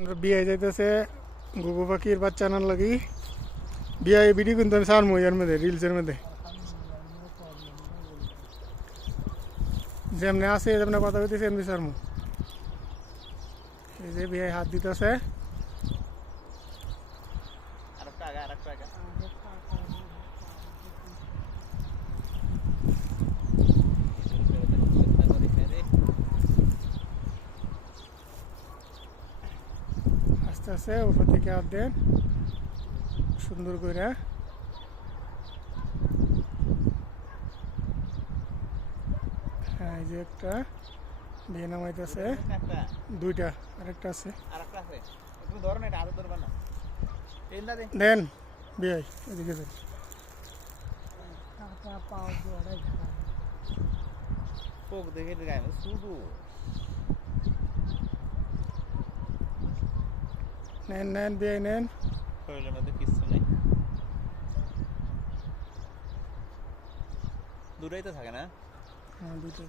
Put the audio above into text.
আমরা বিয়ে যাইতেছে ঘুঘু পাখির বাচ্চা আনার লাগি বিয়ে ভিডিও কিন্তু আমি সারমু এর মধ্যে রিলসের মধ্যে যেমনি আছে যেমনি কথা বলতেছে এমনি সারমু এই যে বিয়ে হাত দিতেছে আস্তে আস্তে উপর থেকে হাত দেন সুন্দর করে হ্যাঁ এই যে একটা বিয়ে নামাইতেছে দুইটা আরেকটা আছে দেন বিয়ে এদিকে দেন নেন নেন বিয়ে নেন দূরেই তো থাকে না হ্যাঁ দুইটাই